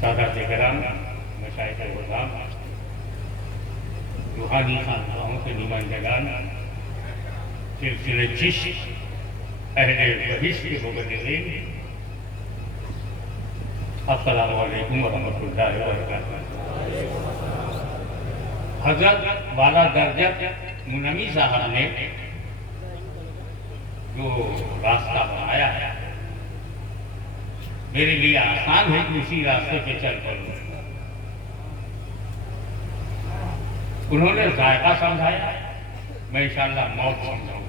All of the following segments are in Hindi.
सादात किराम मशाइख गुलाम रूहानी खानकाहों के नुमाइंदगान सिलसिले चिश्त अहले बहिश्त के मुबल्लिगीन अस्सलामु अलैकुम व रहमतुल्लाहि व बरकातुहू। हजरत वाला दर्जा मुनमी साहब ने जो रास्ता बनाया है मेरे लिए आसान है कि उसी रास्ते पे चल पड़ूं। उन्होंने जायका समझाया, मैं इंशाअल्लाह मौत समझाऊंगा।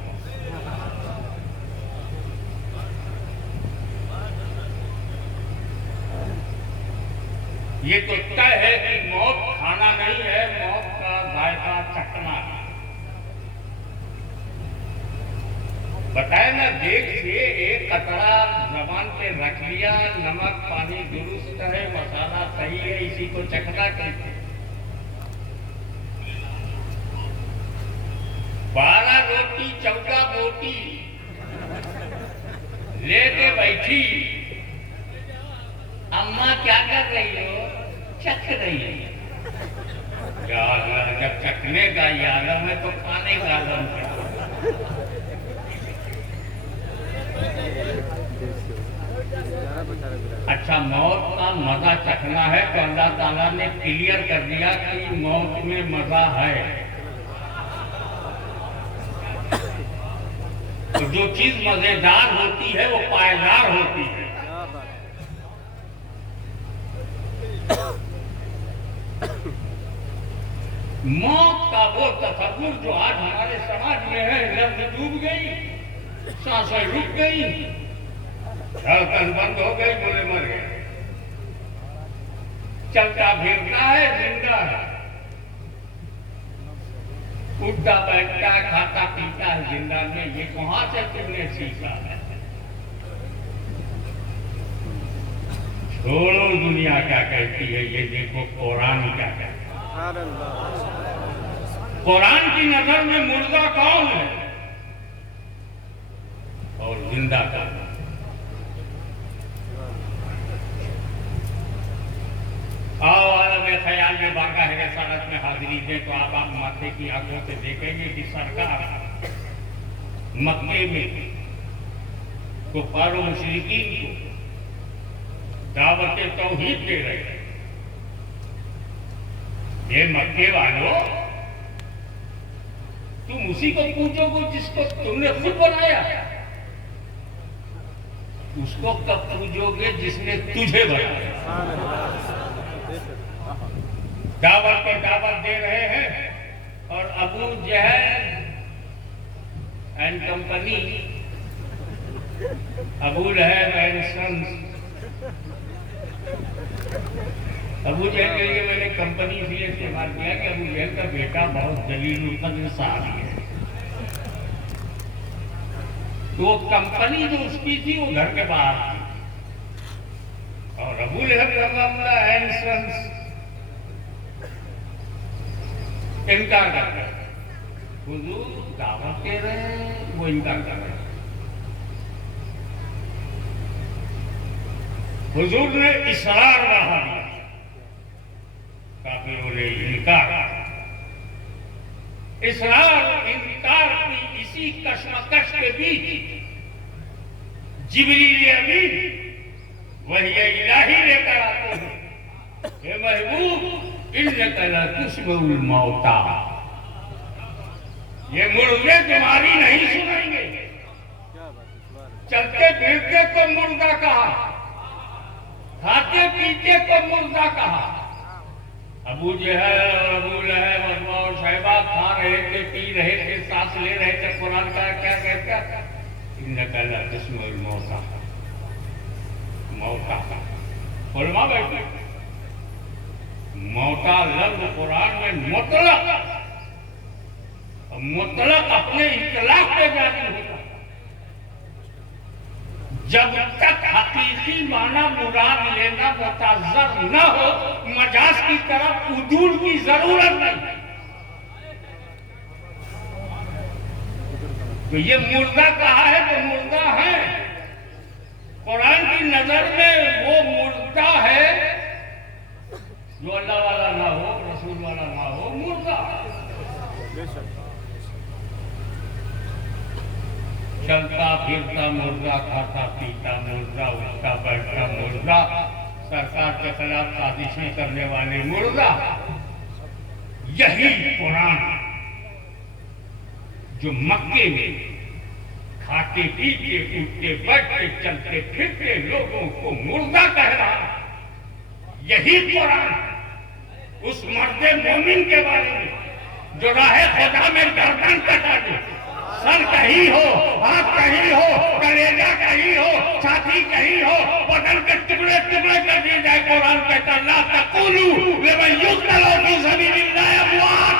ये तो तय है कि मौत खाना नहीं है, मौत का जायका चखना है। बताए ना, देख से एक कतरा जबान पे रख लिया, नमक पानी दुरुस्त है, मसाला सही है, इसी को चखना कहते हैं। 12 रोटी 14 बोटी लेके बैठी, अम्मा क्या कर रही हो? चख रही है। यार जब चखने का ये आलम है तो खाने का आलम है। अच्छा, मौत का मजा चखना है तो अल्लाह ताला ने क्लियर कर दिया कि मौत में मजा है। तो जो चीज मजेदार होती है वो पायदार होती है। मौत का वो तसव्वुर जो आज हमारे समाज में है, लफ्ज डूब गई, सांसें रुक गई, धड़कन बंद हो गई, बोले मर गए। चलता फिरता है, जिंदा है, उठता बैठता है, खाता पीता है जिंदा में। ये कहां से तुमने सीखा है? छोड़ो दुनिया क्या कहती है, ये देखो कुरान क्या कहता है। कुरान की नजर में मुर्दा कौन है और जिंदा कौन है? आओ आलम ख्याल में बाका है रिसालत में हाजिरी दें तो आप माथे की आंखों से देखेंगे कि सरकार मक्के में कुफार व मुशरिकीन को दावत तौहीद दे रहे हैं। ये मक्के वालों, तुम उसी को पूछोगे जिसको तुमने खुद बनाया, उसको कब पूछोगे जिसने तुझे बनाया? दावत पे दावत दे रहे हैं और Abu Jahl and company, Abu Lahab and sons, Abu Jahl के लिए मैंने कंपनी इसलिए इस्तेमाल किया कि अबू जहल का बेटा बहुत जलील कद्र साहब है, तो वो कंपनी जो उसकी थी वो घर के बाहर थी, और अबू लहब एंसंस इनकार कर रहे, हुजूर दावत दे रहे हैं, वो इनकार कर रहे। हुजूर ने इसरार बढ़ा दिया, काफिरों ने इनकार। इसरार इनकार की इसी कश्मकश के बीच जिब्रील अमीन वही इलाही लेकर आते हैं, हे महबूब इन्नका ला तुस्मिउल मौता, ये मुर्दे तुम्हारी नहीं सुनेंगे। चलते फिरते को मुर्दा कहा, खाते पीते को मुर्दा कहा। अबू जहल और अबू लहब और शैबा खा रहे थे, पी रहे थे, सांस ले रहे थे, कुरान का क्या कहता, इन्नका ला तुस्मिउल मौता, मौता फरमा बैठे। मौता लफ्ज कुरान में मुतलक, मुतलक अपने इतलाक पे जारी होता। जब तक हकीकी माना मुराद लेना मुताज़र न हो, मजाज की तरफ उदूल की जरूरत नहीं। तो ये मुर्दा कहा है तो मुर्दा है, कुरान की नजर में वो मुर्दा है जो अल्लाह वाला ना हो, रसूल वाला ना हो, मुर्दा। चलता फिरता मुर्दा, खाता पीता मुर्दा, उठता बैठता मुर्दा, सरकार के खिलाफ साजिशें करने वाले मुर्दा। यही कुरान जो मक्के में खाते पीते उठते बैठते चलते फिरते लोगों को मुर्दा कह रहा, यही कुरान उस मर्दे मोमिन के बारे में जो राहे खुदा में गर्दन कटा दे, सर कहीं हो, हाथ कहीं हो, कलेजा कहीं हो, छाती कहीं हो, बदन के टुकड़े टुकड़े कर दिए जाए। कुरान कहता ला तकुलू लिमन युक्तलू फी सबीलिल्लाह अमवात,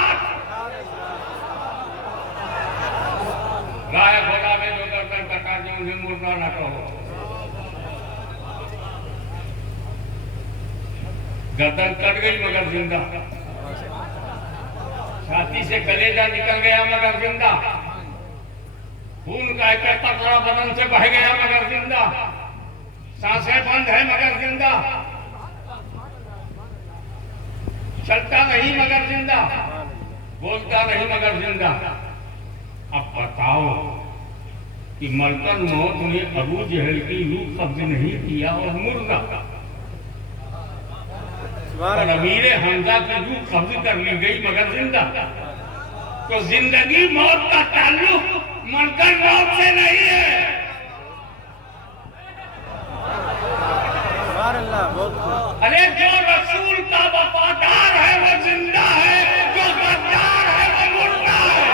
राहे खुदा में जो गर्दन कटा दे उन्हें मुर्दा न कहो। गर्दन कट गई मगर जिंदा, छाती से कलेजा निकल गया मगर जिंदा, खून का एक कतरा बदन से बह गया मगर जिंदा, सांसें बंद है मगर जिंदा, चलता नहीं मगर जिंदा, बोलता नहीं मगर जिंदा। अब बताओ कि मलकन मौत ने अबू जहल की रूह कब्ज नहीं किया और मुर्दा, और अमीर हमजा की रूह कब्ज कर ली गई मगर जिंदा। तो जिंदगी मौत का ताल्लुक मलकन मौत से नहीं है। अरे जो रसूल का वफादार है वो जिंदा है, जो गद्दार है वो मुर्दा है।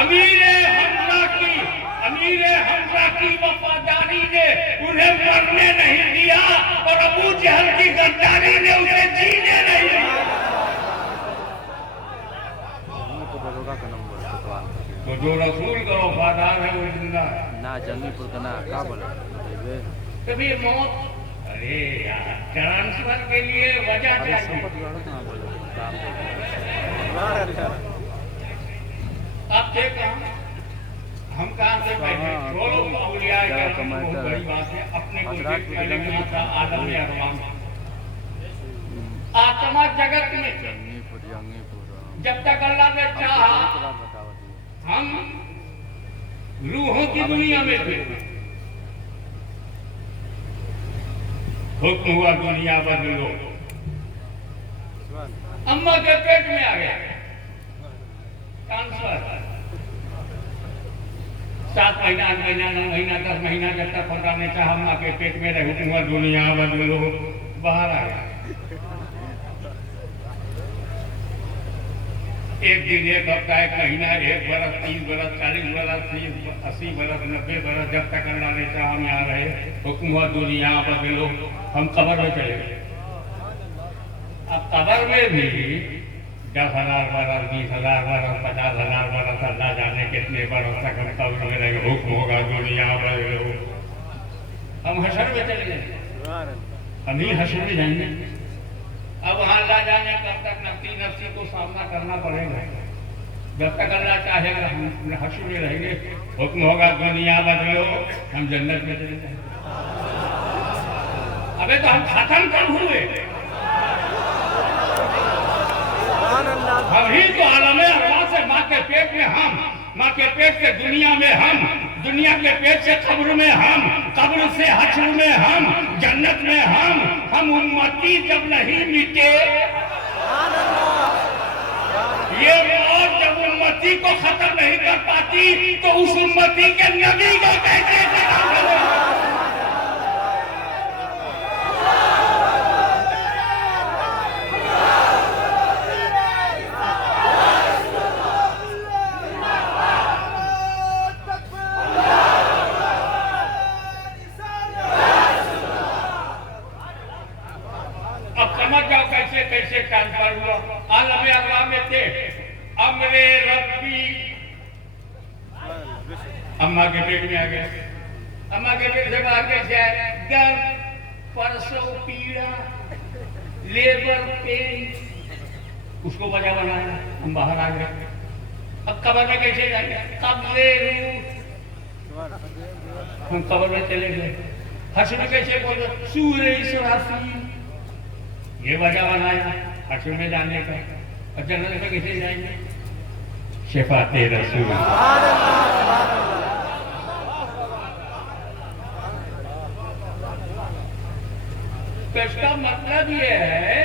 अमीर हमजा की वफादारी ने उन्हें मरने नहीं दिया और अबू जहल की गद्दारी ने उसे जीने नहीं दिया। तो जो रसूल का वफादार है वो जिंदा है ना, जंगीपुर का ना का बोला कभी मौत। अरे यार ट्रांसफर के लिए वजह चाहिए। आप थे कहाँ, हम कहाँ से बैठे, छोड़ो अउलिया करम, बहुत बड़ी बात है। अपने को देख पहले कहाँ था आदम ने अरवाम, आत्मा जगत में जब तक अल्लाह ने चाहा हम रूहों की दुनिया में थे, हुक्म हुआ दुनिया बदलो, अम्मा के पेट में आ गया ट्रांसफर। 7 महीना 8 महीना 9 महीना 10 महीना जब तक खुदा ने चाहा अम्मा के पेट में रहे, हुक्म हुआ दुनिया बदलो, बाहर आ गया। एक दिन, एक हफ्ता, एक महीना, 1 बरस, 30 बरस, 40 बरस, 80 बरस, 90 बरस, जब तक अल्लाह ने चाहा हम यहाँ रहे, हुक्म हुआ दुनिया बदलो, हम कब्र में चले गए। अब कब्र में भी 10,000 बरस, 20,000 बरस, 50,000 बरस, अल्लाह जाने कितने बरस तक हम कब्र में रहेंगे। हुक्म होगा दुनिया बदलो, हम हशर में चले गए, हम ही हशर में जाएंगे। अब वहाँ अल्लाह जाने कब तक नफ्सी नफ्सी को सामना करना पड़ेगा। जब तक अल्लाह चाहेगा हम हशर में रहेंगे। हुक्म होगा दुनिया बदलो, हम जन्नत में चले जाएंगे। अबे तो हम खत्म कब हुए? हम ही तो आलम अरवाह से, माँ के पेट में हम, माँ के पेट से दुनिया में हम, दुनिया के पेट से कब्र में हम, कब्र से हश्र में हम, जन्नत में हम उम्मती जब नहीं मिटे, ये मौत जब उम्मती को खत्म नहीं कर पाती तो उस उम्मती के नबी को कैसे खत्म करें? कैसे ट्रांसफर हुआ? आलम अरवाह में थे, अमरे रब्बी, अम्मा के पेट में आ गए। अम्मा के पेट से बाहर कैसे आए? दर्द, परसों पीड़ा, लेबर पेन, उसको वजह बनाया, हम बाहर आ गए। अब कब्र में कैसे जाएंगे? कब्रे रूह, हम कब्र में चले गए। हश्र में कैसे बोले? सूरे इसराफील, ये वजह बनाया हश्र में जाने का। और जन्नत में कैसे जाएंगे? शफाते रसूल। तो इसका मतलब ये है,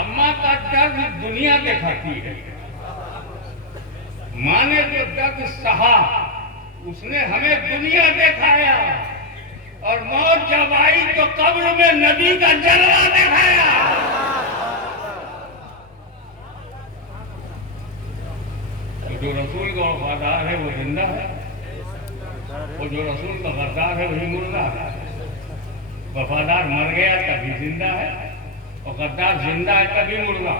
अम्मा का दर्द दुनिया दिखाती है। माँ ने जो दर्द सहा उसने हमें दुनिया दिखाया, और मौत जब आई तो कब्र में नबी का जलवा दिखाया। जो रसूल का वफादार है वो जिंदा है, और जो रसूल का गद्दार है वही मुर्दा है। वफादार मर गया तभी जिंदा है, और गद्दार जिंदा है तभी मुर्दा।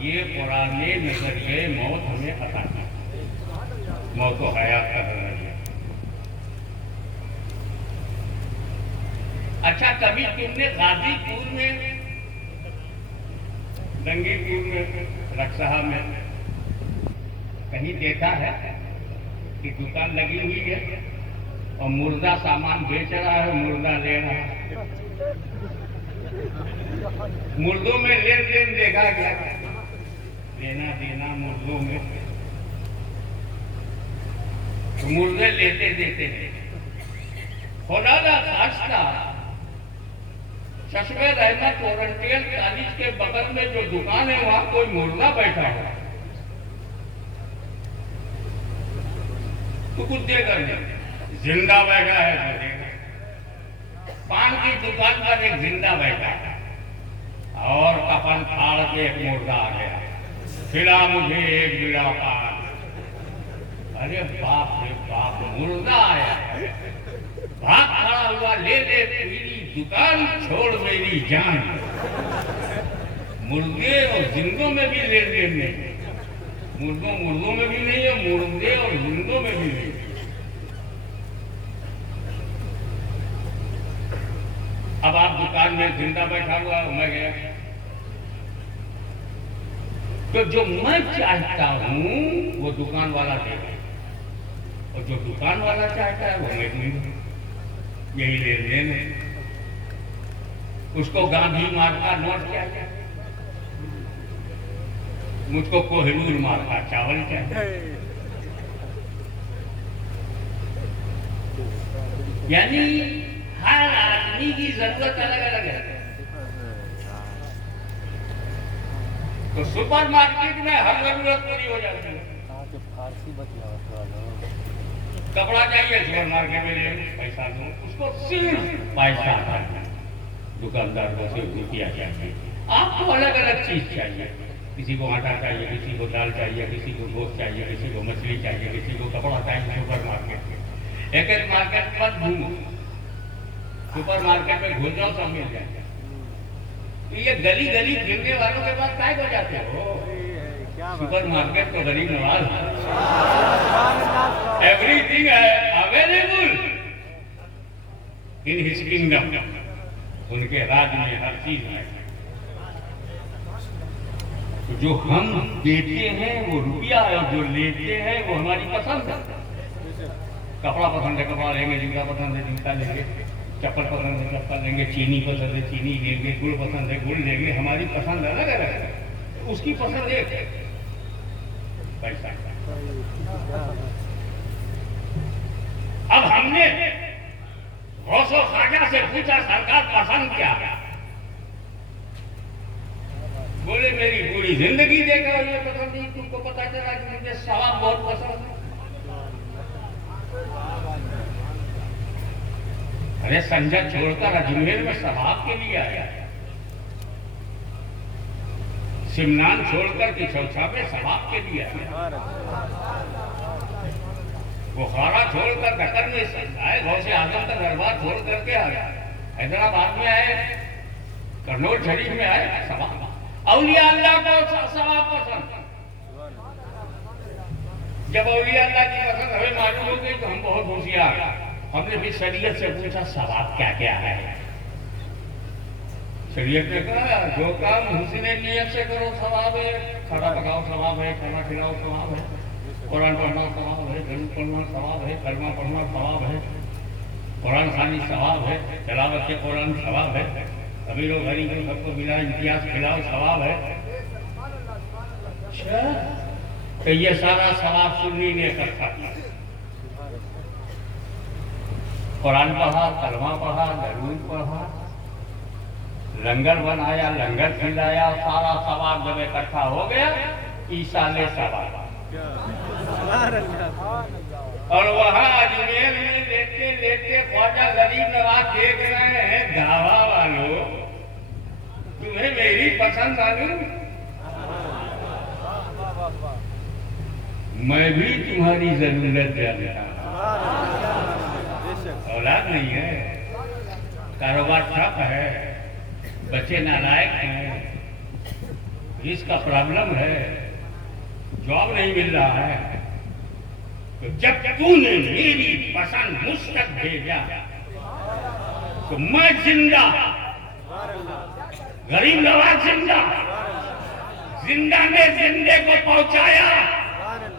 ये पुराने नजरिए मौत हमें अता की, मौत तो हयात का नजरिया। अच्छा, कभी तुमने गाजीपुर में, दंगीपुर में, रक्सहा में कहीं देखा है कि दुकान लगी हुई है और मुर्दा सामान बेच रहा है, मुर्दा ले रहा है? मुर्दों में लेन देन देखा गया, लेना देना मुर्दों में, तो मुर्दे लेते देते हैं। खुदा का खास्ता, चश्मे रहमत ओरिएंटल कॉलेज के बगल में जो दुकान है वहां कोई मुर्दा बैठा है तो कुछ देगा नहीं, जिंदा बैठा है तो देगा। पान की दुकान पर एक जिंदा बैठा है और कफन फाड़ के एक मुर्दा आ गया, खिला मुझे एक बीड़ा पान। अरे बाप रे बाप, मुर्दा आया है, भाग खड़ा हुआ, ले ले मेरी दुकान, छोड़ मेरी जान। मुर्दे और जिंदों में भी लेन देन नहीं, मुर्दों में भी नहीं है, मुर्दे और जिंदों में भी नहीं। अब आप दुकान में जिंदा बैठा हुआ, मैं गया, तो जो मैं चाहता हूं वो दुकान वाला देगा, और जो दुकान वाला चाहता है वो मैं दूंगा। यही लेन देन है। उसको गांधी मार्ग का नोट चाहिए, मुझको कोहिनूर मार्ग का चावल चाहिए। यानी हर आदमी की जरूरत अलग अलग है। तो सुपर मार्केट में हर जरूरत पूरी हो जाती है। कपड़ा चाहिए, सुपर मार्केट में ले, पैसा दो, उसको सिर्फ पैसा दुकानदार को सिर्फ किया चाहिए। आपको अलग अलग चीज चाहिए, किसी को आटा चाहिए, किसी को दाल चाहिए, किसी को गोश्त चाहिए, किसी को मछली चाहिए, किसी को कपड़ा चाहिए। सुपर मार्केट में एक एक मार्केट पर घूमो, सुपर मार्केट में घुस जाओ, सब मिल जाएगा। ये गली गली फिरने वालों के पास काय हो जाते हो? सुपर मार्केट तो गरीब नवाज, एवरीथिंग है अवेलेबल इन हिज किंगडम। उनके राज में हर चीज है। तो जो हम देते हैं वो रुपया है, और जो लेते हैं वो हमारी पसंद है। कपड़ा पसंद है कपड़ा लेंगे, जूता पसंद है जूता लेंगे, चप्पल पसंद है चप्पल लेंगे, चीनी पसंद है चीनी लेंगे, गुड़ पसंद है गुड़ लेंगे। हमारी पसंद अलग अलग है, उसकी पसंद एक है, पैसा। अब हमने गौसो खाजा से पूछा सरकार पसंद क्या है? बोले मेरी पूरी जिंदगी देखा ये पसंद नहीं। तुमको पता चला कि मुझे सवाब बहुत पसंद है। अरे संजय छोड़कर अजमेर में सवाब के लिए आया, सिमनान छोड़कर किशोछा में सवाब के लिए आया, बुखारा छोड़कर दक्कन में आए, गौसे आजम का दरबार छोड़ करके आया, हैदराबाद में आए, कन्नौज शरीफ में आए, सवाब। औलिया अल्लाह को सवाब पसंद। जब औलिया अल्लाह की पसंद हमें मालूम हो गई तो हम बहुत होशियार। हमने फिर शरीयत से पूछा सवाब क्या क्या है? शरीयत ने कहा जो काम हुस्ने नियत से करो सवाब है, खाना पकाओ सवाब है, खाना खिलाओ सवाब है, कुरान पढ़ना सवाब है, गरीब पढ़ना सवाब है, कलमा पढ़ना सवाब है, कुरान खानी सवाब है, तिलावत के कुरान सवाब है, अमीरों गरीबों सबको मिला इम्तियाज खिलाओ सवाब है। अच्छा, तो ये सारा सवाब सुन्नी ने इकट्ठा किया। कुरान पढ़ा, कलमा पढ़ा, दरूद पढ़ा, लंगर बनाया, लंगर खिलाया, सारा सवाब जब इकट्ठा हो गया ईसा ले सवाब। और वहां अजमेर में लेटे लेटे ख्वाजा गरीब नवाज देख रहे हैं, गावा वालों तुम्हें मेरी पसंद मालूम? मैं भी तुम्हारी जरूरत जानता हूं। औलाद नहीं है, कारोबार ठप है, बच्चे नालायक हैं, इसका प्रॉब्लम है, जॉब नहीं मिल रहा है। तो जब तूने मेरी पसंद मुझ तक भेजा तो मैं जिंदा, गरीब नवाज जिंदा, जिंदा ने जिंदे को पहुंचाया,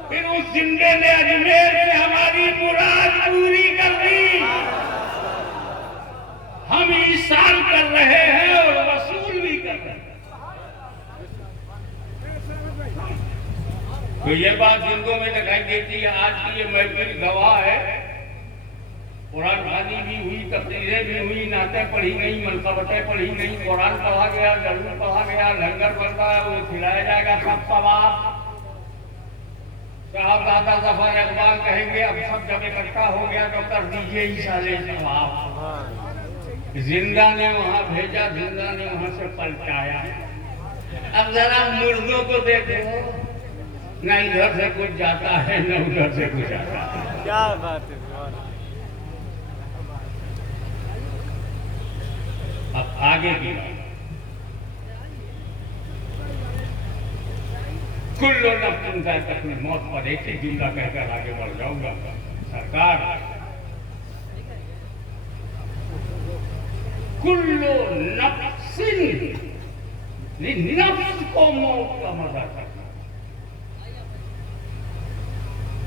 फिर उस जिंदे ने अजमेर में हमारी मुराद पूरी कर दी। हम ईसाल कर रहे हैं और वसूल भी कर रहे हैं। तो ये बात जिनको में दिखाई देती है। आज की ये महफिल गवाह है, कुरान खानी भी हुई, तकरीरें भी हुई, नातें पढ़ी गई, मनकबतें पढ़ी गई, कुरान पढ़ा गया, जरूर पढ़ा गया, लंगर बन रहा है, वो खिलाया जाएगा, सब सवाब। साहब दादा जफर इकबाल कहेंगे अब सब जब इकट्ठा हो गया तो कर दीजिए ईसाले सवाब। जिंदा ने वहां भेजा, जिंदा ने वहां से पलटाया। अब जरा मुर्दों को देखो, न इधर से कुछ जाता है न उधर से कुछ आता है। क्या बात है। अब आगे की बात, कुल्लो नफ्सिन ज़ाइक़तुल मौत पर एक ही जुमला कहकर आगे बढ़ जाऊंगा। सरकार कुल्लो नफ्सिन, नफ्स को मौत का मजा करना।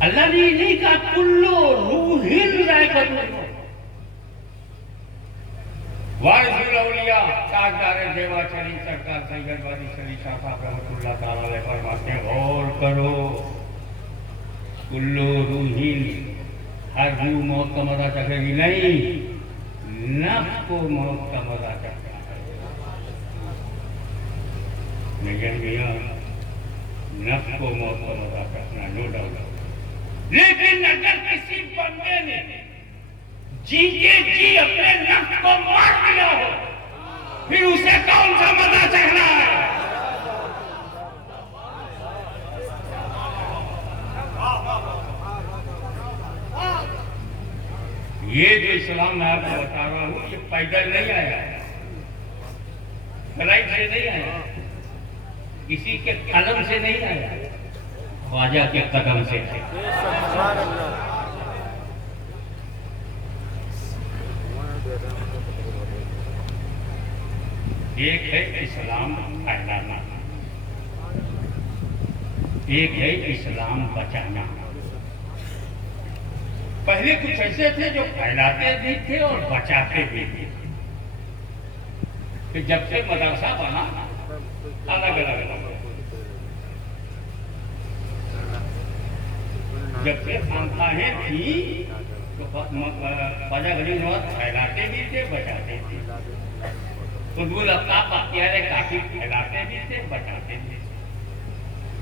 अल्लाह ने नहीं कहा कुल्लो रूहिन ज़ाइक़तुल मौत। वारिसुल औलिया ताजदार देवाचरी सरकार सैयद वाली शरीफ साहब रहमतुल्लाह ताला अलैह फरमाते हैं, गौर करो, कुल्लो रूहिन, हर रूह मौत का मजा चखेगी नहीं, नफ्स को मौत का मजा चखना है। नहीं मियां, नफ्स को मौत का मजा चखना नो डाउट। लेकिन अगर किसी बंदे ने जी के जी अपने नफ्स को मार दिया हो, फिर उसे कौन सा मजा चखना है? ये जो इस्लाम मैं आपको बता रहा हूँ ये पैदल नहीं आया, फ्लाइट से नहीं आया, किसी के कलम से नहीं आया, ख्वाजा के कदम से। एक है इस्लाम फैलाना, एक है इस्लाम बचाना। पहले कुछ ऐसे थे जो फैलाते भी थे और बचाते भी थे। कि जब से मदरसा बना अलग अलग, जब से खानकाहें थी तो ख्वाजा गरीब नवाज फैलाते भी थे बचाते थे। कुतुबुल अफ्ताब बख्तियार काफी फैलाते भी थे बचाते भी थे।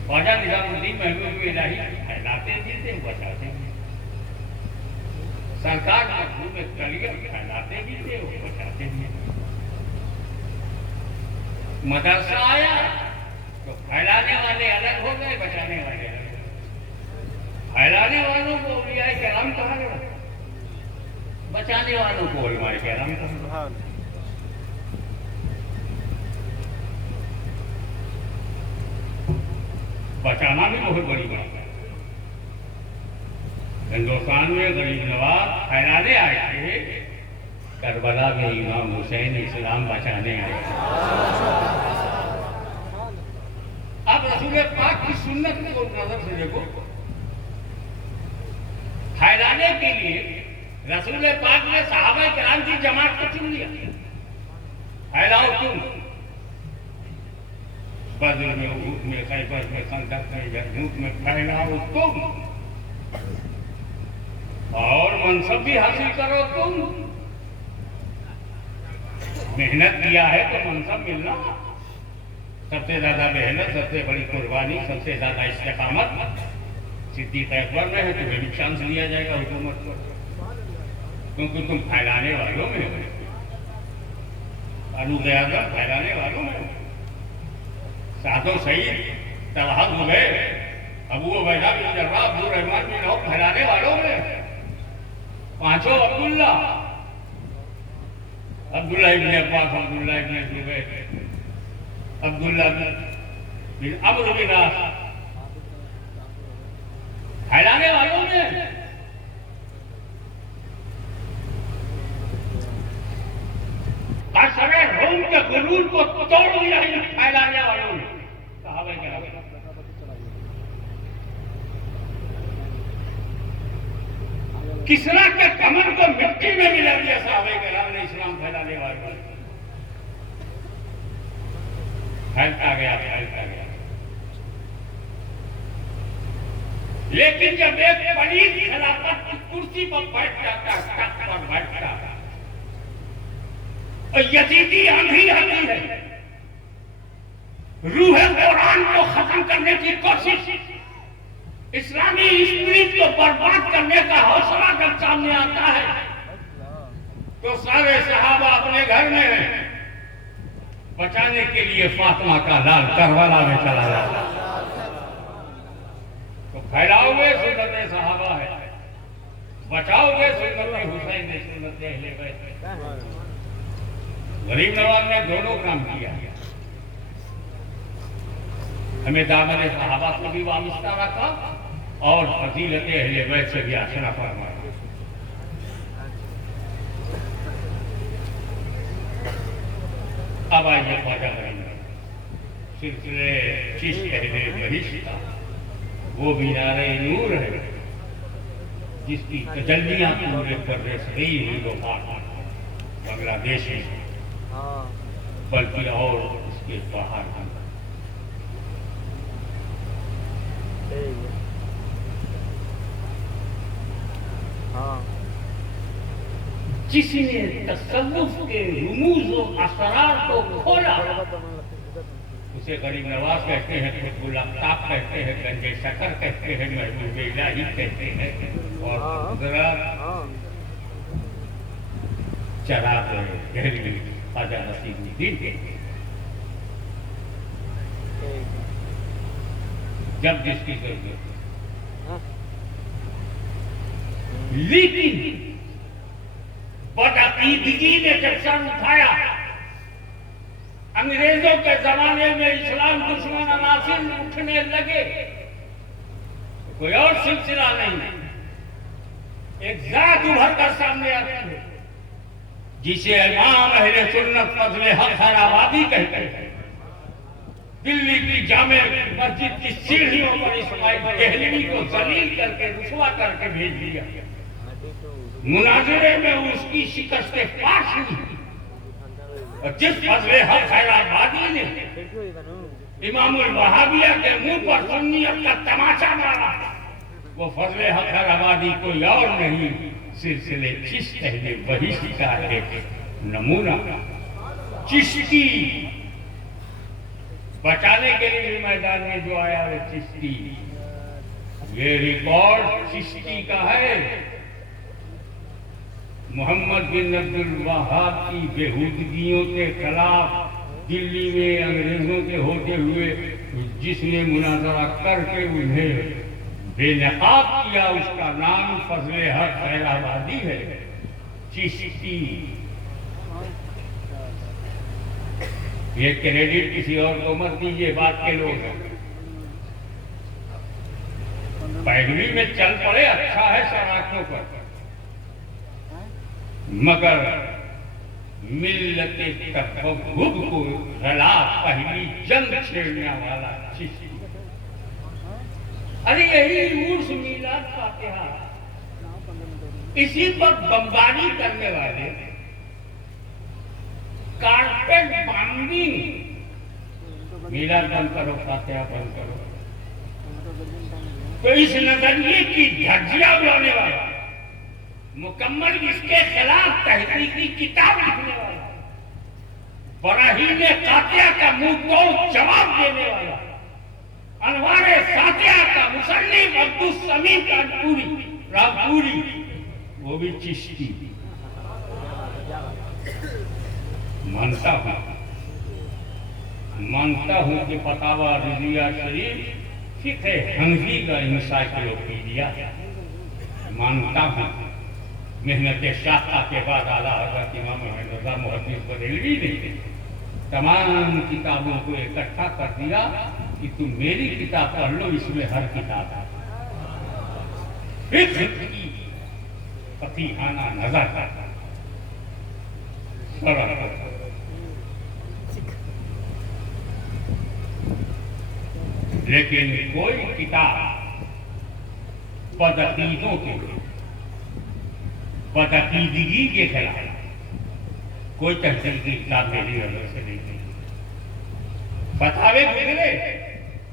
ख्वाजा निजामुद्दीन महबूब इलाही फैलाते भी थे बचाते भी थे। सरकार मखदूम कलियत फैलाते भी थे और बचाते भी थे। मदरसा आया तो फैलाने वाले अलग हो गए, बचाने वाले अलग हो गए। फैलाने वालों को औलियाए किराम कहा गया, बचाने वालों को उलमाए किराम कहा। बचाना भी बहुत बड़ी बात है। हिंदुस्तान में गरीब नवाज फैलाने आए थे, करबला में इमाम हुसैन इस्लाम बचाने आए थे। अब रसूल पाक की सुन्नत को नजर से देखो, फैलाने के लिए रसूल पाक ने सहाबा किराम की जमात को चुन लिया। फैलाओ तुम, बद्र में, उहद में, खैबर में, खंदक में, यरमूक में फैलाओ तुम, और मनसब भी हासिल करो तुम। मेहनत किया है तो मनसब मिलना, सबसे ज्यादा मेहनत, सबसे बड़ी कुर्बानी, सबसे ज्यादा इस्तेकामत सिद्दीक़ अकबर में है। तुम्हें भी चांस दिया जाएगा हुकूमत को, क्योंकि तुम फैलाने वालों में हो। क़यादत फैलाने वालों में हो। सादो Saeed, Talha Zubair, Abu Ubaidah bin Jarrah, Abu Rahman bin Auf फैलाने वालों में। पांचों अब्दुल्ला, अब्दुल्ला इब्न अब्बास, अब्दुल्ला इब्न ज़ुबैर, अब्दुल्ला बिन अम्र बिन आस, फैलाने वालों में। असरे रोम के गुरूर को तोड़ दिया फैलाने वालों ने। सहाबा किराम किसरा के कमर को मिट्टी में मिला दिया, सहाबा किराम ने इस्लाम फैलाने वालों ने। फैलता गया, फैलता गया। लेकिन जब एक पलीद खिलाफत की कुर्सी पर बैठ जाता, तख्त पर बैठता, और यजीदी आंधी आती है, रूह कुरान को खत्म करने की कोशिश, इस्लामी स्पिरिट को बर्बाद करने का हौसला जब सामने आता है, तो सारे सहाबा अपने घर में हैं। बचाने के लिए फातिमा का लाल करबला में चला जाता। तो फैलाओगे सुन्नत सहाबा है, बचाओगे सुन्नत हुसैन, सुन्नत अहले बैत। गरीब नवाज ने दोनों काम किया। हमें दामन सहाबा से भी वाबस्ता रखा और फजीलत अहले बैत से भी आशना फरमाया। अब आइए ख्वाजा गरीब सिलसिले चिश्त अहले बहिश्त का वो मीनारे नूर है जिसकी तजल्लियां पूरे करने से ही हिंदुस्तान बांग्लादेश में, बल्कि और इसके बाहर भी। जिसने तसव्वुफ के रुमूज और असरार को खोला उसे गरीब नवाज कहते हैं, कुतुबुल अफ्ताब कहते हैं, गंजे शकर कहते हैं, महबूब इलाही कहते हैं, और चराग गहरी ख्वाजा नसीरुद्दीन कहते हैं। जब जिसकी जरूरत है। लेकिन बदअकीदगी ने जब सर उठाया, अंग्रेजों के जमाने में इस्लाम दुश्मन अनासिर उठने लगे, कोई और सिलसिला नहीं, एक जात उभर कर सामने आती है जिसे इमाम अहले सुन्नत फजले हक खैराबादी कहते हैं। दिल्ली की जामे मस्जिद की सीढ़ियों पर इस्माइल देहलवी को जलील करके रुसवा करके भेज दिया। मुनाजिरे में उसकी शिकस्त फाश हुई और जिस फजले हक खैराबादी ने इमामुल वहाबिया के मुंह पर सुन्नियत का तमाचा मारा, वो फजले हक खैराबादी कोई और नहीं, सिलसिले चिश्ती अहले बहिश्त का एक नमूना। चिश्ती बचाने के लिए मैदान में जो आया वो चिश्ती, ये रिकॉर्ड चिश्ती का है। मोहम्मद बिन अब्दुल वहाब की बेहूदगियों के खिलाफ दिल्ली में अंग्रेजों के होते हुए जिसने मुनाजरा करके उन्हें बेनकाब किया, उसका नाम फजले हक खैराबादी है, चिश्ती। ये क्रेडिट किसी और को मत दीजिए, बात के लोग पैरवी में चल पड़े, अच्छा है सराखों पर, मगर मिल्लत तकव्वुब को खिलाफ पहली जंग छेड़ने वाला चिश्ती। अरे यही उर्स मीलाद फातिहा, इसी पर बमबारी करने वाले, कारपेट बांधिंग, मीलाद बंद करो, फातिहा बंद करो, तो इस नजरिए की धज्जियां उड़ाने वाला, मुकम्मल इसके खिलाफ तहकीकी किताब लिखने वाला, बराहीन कातिया का मुंह तोड़ जवाब देने वाला, अनवारे सातिया का मुसन्निफ अब्दुल समीम रामपुरी, वो भी चिश्ती। मानता हूं कि फतावा रिजिया शरीफ फिक़्ह हनफी का इंसाइक्लोपीडिया, मानता हूं मेहनत शाखा के बाद आला हज़रत इमाम अहमद रज़ा मुहद्दिस बरेलवी ने तमाम किताबों को इकट्ठा कर दिया कि तुम मेरी किताब पढ़ लो, इसमें हर किताब है। फिक़्ह की फकीहाना नज़र लेकिन कोई किताब बदअकीदों के, बदअकीदगी के खिलाफ कोई तहसील की किताब मेरी नजर से नहीं। फतावे गुजरे,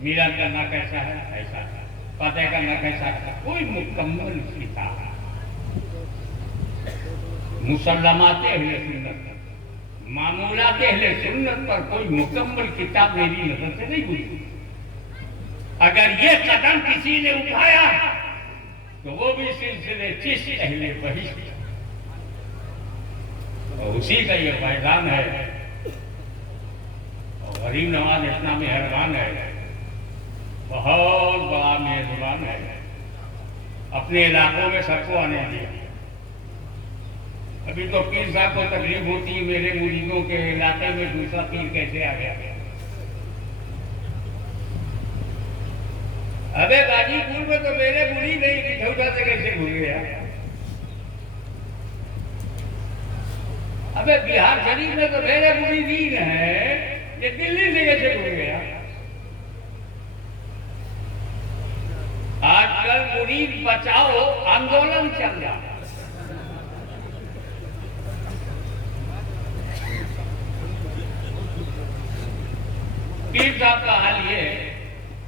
मीलाद करना कैसा है, ऐसा है, फतेह करना कैसा है, कोई मुकम्मल किताब, मुसल्लमाते अहले सुन्नत, मामूलाते अहले सुन्नत पर कोई मुकम्मल किताब मेरी नजर से नहीं गुजरी। अगर ये कदम किसी ने उठाया तो वो भी सिलसिले चिश्ती अहले बहिश्त, और उसी का ये फैजान है। और गरीब नवाज इतना मेहरबान है, बहुत बड़ा मेहरबान है, अपने इलाकों में सबको आने दिया। अभी तो पीर साहब को तकलीफ होती है, मेरे मुरीदों के इलाके में दूसरा पीर कैसे आ गया। अबे गाजीपुर में तो मेरे मुरीद नहीं, बिछौटा से कैसे घुस गया। अबे बिहार शरीफ में तो मेरे मुरीदीन है, ये दिल्ली से कैसे घुस गया। आजकल मुरीद बचाओ आंदोलन चल रहा है। पीर साहब का हाल ये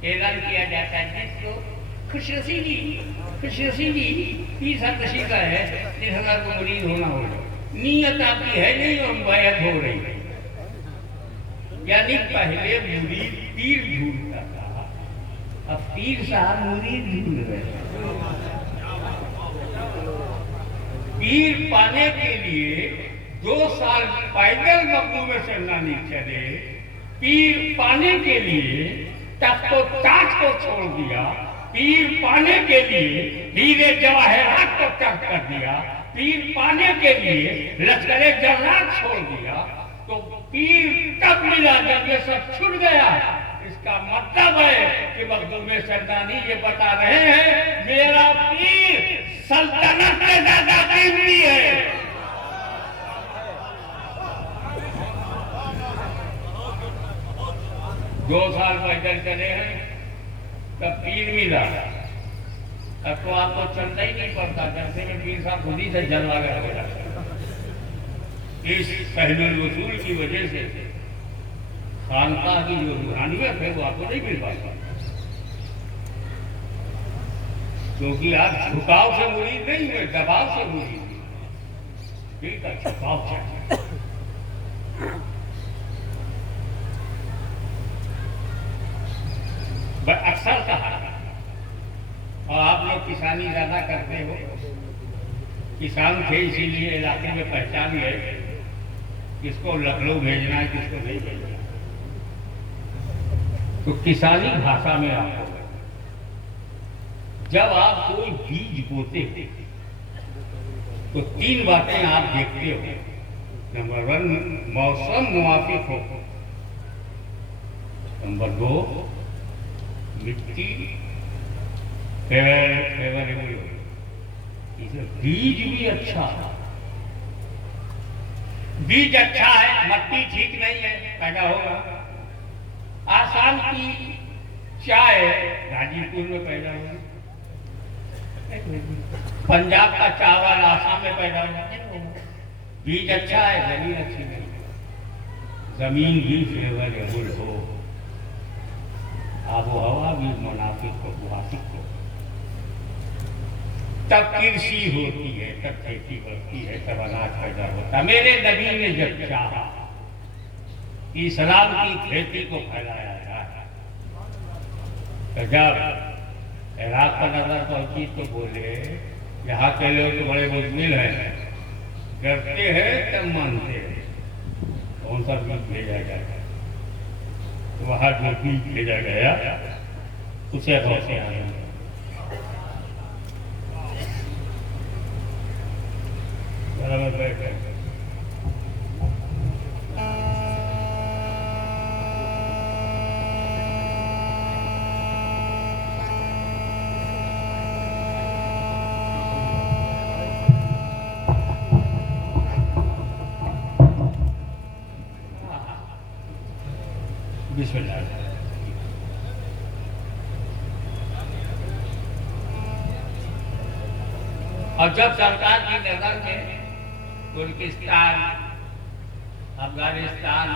ऐलान किया जाता है जिसको खुशनसीबी पीर साहब तशरीफ है, 30,000 को मुरीद होना होगा, नीयत आपकी है नहीं और बैत हो रही है। यानी पहले मुरीद पीर ढूंढता था, अब पीर साहब मुरीद ढूंढ रहे हैं। पीर पाने के लिए 2 साल पैदल मक्बू में चलना नहीं चले, पीर पाने के लिए तख्तो ताज को छोड़ दिया, पीर पाने के लिए हीरे जवाहरात को त्याग कर दिया, पीर पाने के लिए लश्करे जर्राद छोड़ दिया, तो पीर तब मिला जब ये सब छूट गया। इसका मतलब है कि मखदूम सरदानी ये बता रहे हैं मेरा पीर सल्तनत से ज्यादा कीमती है। दो साल पैदल चले हैं तब पीर मिला, अब तो आपको चलना ही नहीं पड़ता, जैसे में पीर साहब खुद ही से जलवा गया। इस पहलुल वसूल की वजह से खानका की जो रूहानियत है वो आपको नहीं मिल पाता, क्योंकि आप झुकाव से मुरीद नहीं हुए, दबाव से मुरीद, दिल का झुकाव चाहिए। अक्सर कहा, और आप लोग किसानी ज्यादा करते हो, किसान थे इसीलिए इलाके में पहचान गए किसको लखनऊ भेजना है किसको नहीं भेजना। तो किसानी भाषा में आपको जब आप कोई बीज बोते हो तो 3 बातें आप देखते हो। नंबर 1 मौसम मुवाफिक हो, नंबर 2 मिट्टी फेवरेबल हो, बीज भी अच्छा है, बीज अच्छा है, मट्टी ठीक नहीं है, पैदा होगा। आसाम की चाय गाजीपुर में पैदा होगी, पंजाब का चावल आसाम में पैदा होगा। बीज अच्छा है, जमीन अच्छी नहीं, जमीन भी फेवरेबल हो, आबो हवा भी मुनाफिक हो, मुवाफिक हो, तब कृषि होती है, तब खेती बढ़ती है, तब अनाज पैदा होता है। मेरे नबी ने जब चाहा इस्लाम की खेती को फैलाया जाए, तो जब इराक पर नजर पहुंची तो बोले यहाँ के लोग तो बड़े मुश्किल हैं, डरते हैं तब मानते हैं, कौन सा बीज भेजा गया, वहां जो बीज भेजा गया उसे गौसे आए। बैठे बिस्मिल्लाह। और जब सरकार की नजर में तुर्किस्तान, अफगानिस्तान,